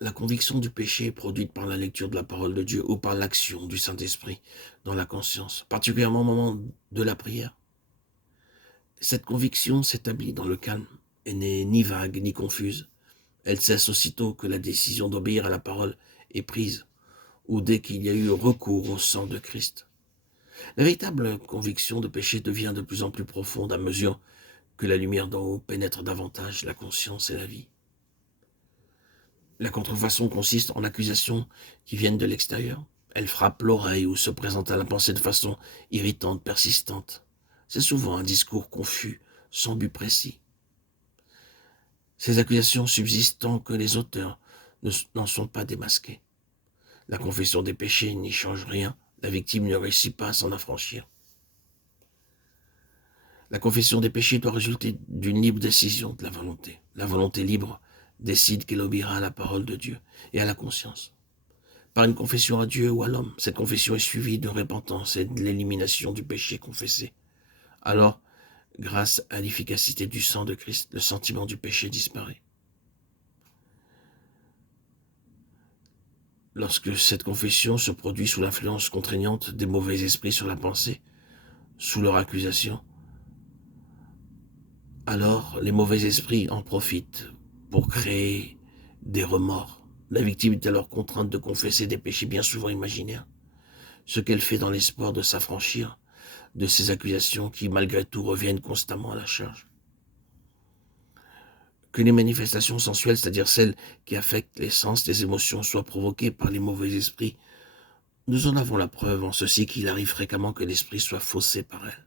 La conviction du péché est produite par la lecture de la parole de Dieu ou par l'action du Saint-Esprit dans la conscience, particulièrement au moment de la prière. Cette conviction s'établit dans le calme et n'est ni vague ni confuse. Elle cesse aussitôt que la décision d'obéir à la parole est prise ou dès qu'il y a eu recours au sang de Christ. La véritable conviction de péché devient de plus en plus profonde à mesure que la lumière d'en haut pénètre davantage la conscience et la vie. La contrefaçon consiste en accusations qui viennent de l'extérieur. Elle frappe l'oreille ou se présente à la pensée de façon irritante, persistante. C'est souvent un discours confus, sans but précis. Ces accusations subsistent tant que les auteurs n'en sont pas démasqués. La confession des péchés n'y change rien. La victime ne réussit pas à s'en affranchir. La confession des péchés doit résulter d'une libre décision de la volonté. La volonté libre décide qu'elle obéira à la parole de Dieu et à la conscience. Par une confession à Dieu ou à l'homme, cette confession est suivie de repentance et de l'élimination du péché confessé. Alors, grâce à l'efficacité du sang de Christ, le sentiment du péché disparaît. Lorsque cette confession se produit sous l'influence contraignante des mauvais esprits sur la pensée, sous leur accusation, alors les mauvais esprits en profitent pour créer des remords. La victime est alors contrainte de confesser des péchés bien souvent imaginaires, ce qu'elle fait dans l'espoir de s'affranchir de ces accusations qui, malgré tout, reviennent constamment à la charge. Que les manifestations sensuelles, c'est-à-dire celles qui affectent les sens, les émotions, soient provoquées par les mauvais esprits, nous en avons la preuve en ceci qu'il arrive fréquemment que l'esprit soit faussé par elles.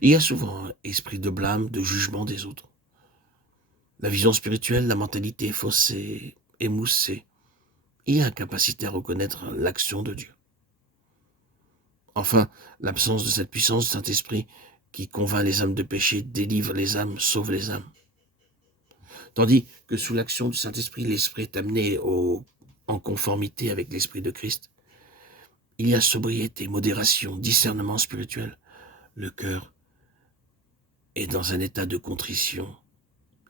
Il y a souvent un esprit de blâme, de jugement des autres. La vision spirituelle, la mentalité est faussée, émoussée, et incapacité à reconnaître l'action de Dieu. Enfin, l'absence de cette puissance du Saint-Esprit qui convainc les âmes de péché, délivre les âmes, sauve les âmes. Tandis que sous l'action du Saint-Esprit, l'Esprit est amené en conformité avec l'Esprit de Christ. Il y a sobriété, modération, discernement spirituel. Le cœur est dans un état de contrition.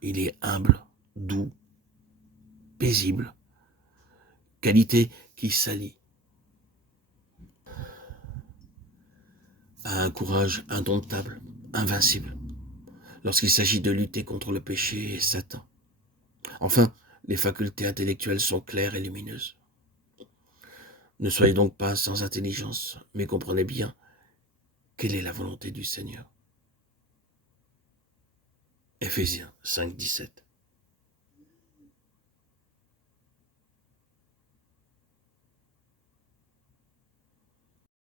Il est humble, doux, paisible, qualité qui s'allie à un courage indomptable, invincible, lorsqu'il s'agit de lutter contre le péché et Satan. Enfin, les facultés intellectuelles sont claires et lumineuses. Ne soyez donc pas sans intelligence, mais comprenez bien quelle est la volonté du Seigneur. Éphésiens 5, 17.